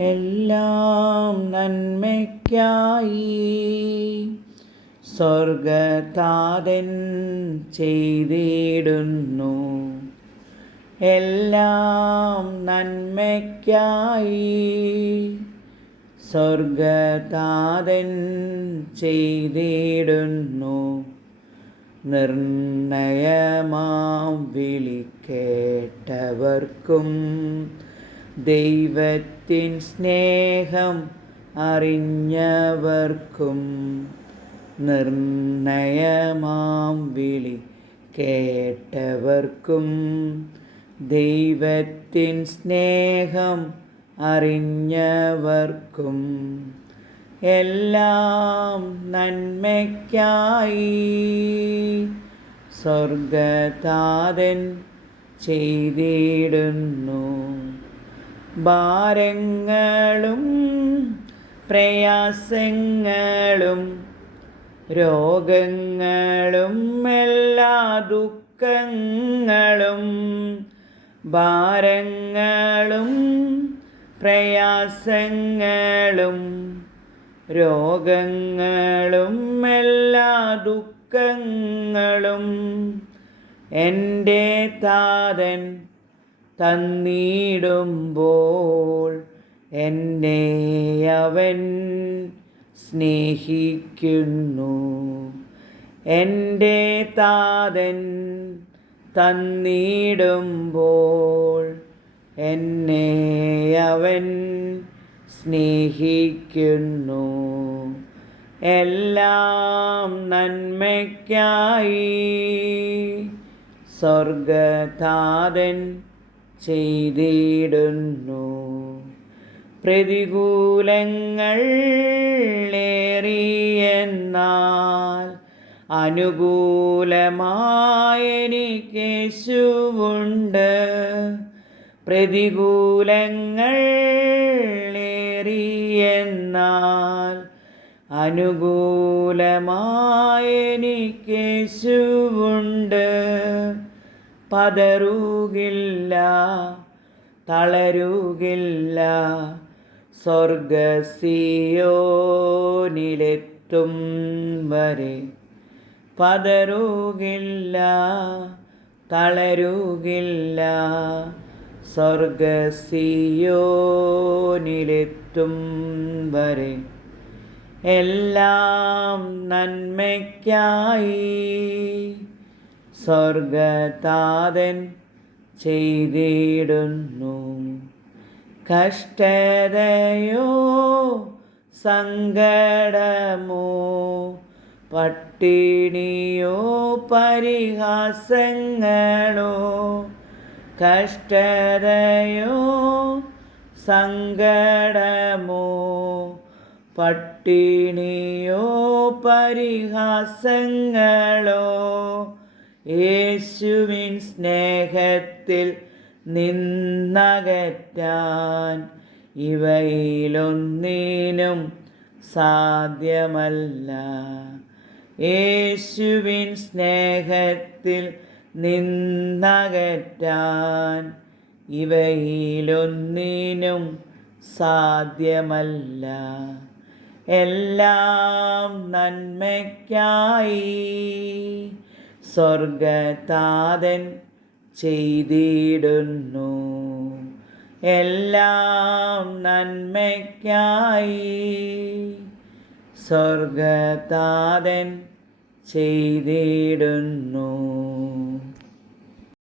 എല്ലാം നന്മയ്ക്കായി. സ്വർഗതാരൻ ചെയ്തിടുന്നു. എല്ലാം നന്മയ്ക്കായി. സ്വർഗതാരൻ ചെയ്തിടുന്നു. നിർണയമാം വിളിക്കേട്ടവർക്കും ദൈവത്തിൻ സ്നേഹം അറിഞ്ഞവർക്കും നിർണയമാം വിളി കേട്ടവർക്കും. ദൈവത്തിൻ സ്നേഹം അറിഞ്ഞവർക്കും എല്ലാം നന്മയ്ക്കായി സ്വർഗതാതൻ ചെയ്തിടുന്നു. ഭാരങ്ങളും പ്രയാസങ്ങളും രോഗങ്ങളും എല്ലാ ദുഃഖങ്ങളും ഭാരങ്ങളും പ്രയാസങ്ങളും രോഗങ്ങളും എല്ലാ ദുഃഖങ്ങളും എന്റെ താതൻ തന്നിടുമ്പോൾ എന്നെ അവൻ സ്നേഹിക്കുന്നു. എന്റെ താതൻ തന്നിടുമ്പോൾ എന്നെ അവൻ സ്നേഹിക്കുന്നു. എല്ലാം നന്മയ്ക്കായി സ്വർഗതാതൻ ചെയ്തിടുന്നു. പ്രതികൂലങ്ങൾ ഏറിയെന്നാൽ അനുകൂലമായെനിക്കേശുവുണ്ട്. പ്രതികൂലങ്ങൾ പതറുകില്ല തളരുകില്ല. സ്വർഗസിയോനിലെത്തും വരെ പതറുകില്ല തളരുകില്ല. സ്വർഗസിയോനിലെത്തും വരെ എല്ലാം നന്മയ്ക്കായി സ്വർഗതാതൻ ചെയ്തിടുന്നു. കഷ്ടതയോ സങ്കടമോ പട്ടിണിയോ പരിഹാസങ്ങളോ കഷ്ടതയോ സങ്കടമോ പട്ടിണിയോ പരിഹാസങ്ങളോ യേശുവിൻ സ്നേഹത്തിൽ നിന്നകറ്റാൻ ഇവയിലൊന്നിനും സാധ്യമല്ല. യേശുവിൻ സ്നേഹത്തിൽ നിന്നകറ്റാൻ ഇവയിലൊന്നിനും സാധ്യമല്ല. എല്ലാം നന്മയ്ക്കായി സ്വർഗതാതൻ ചെയ്തിടുന്നു. എല്ലാം നന്മയ്ക്കായി സ്വർഗതാതൻ ചെയ്തിടുന്നു.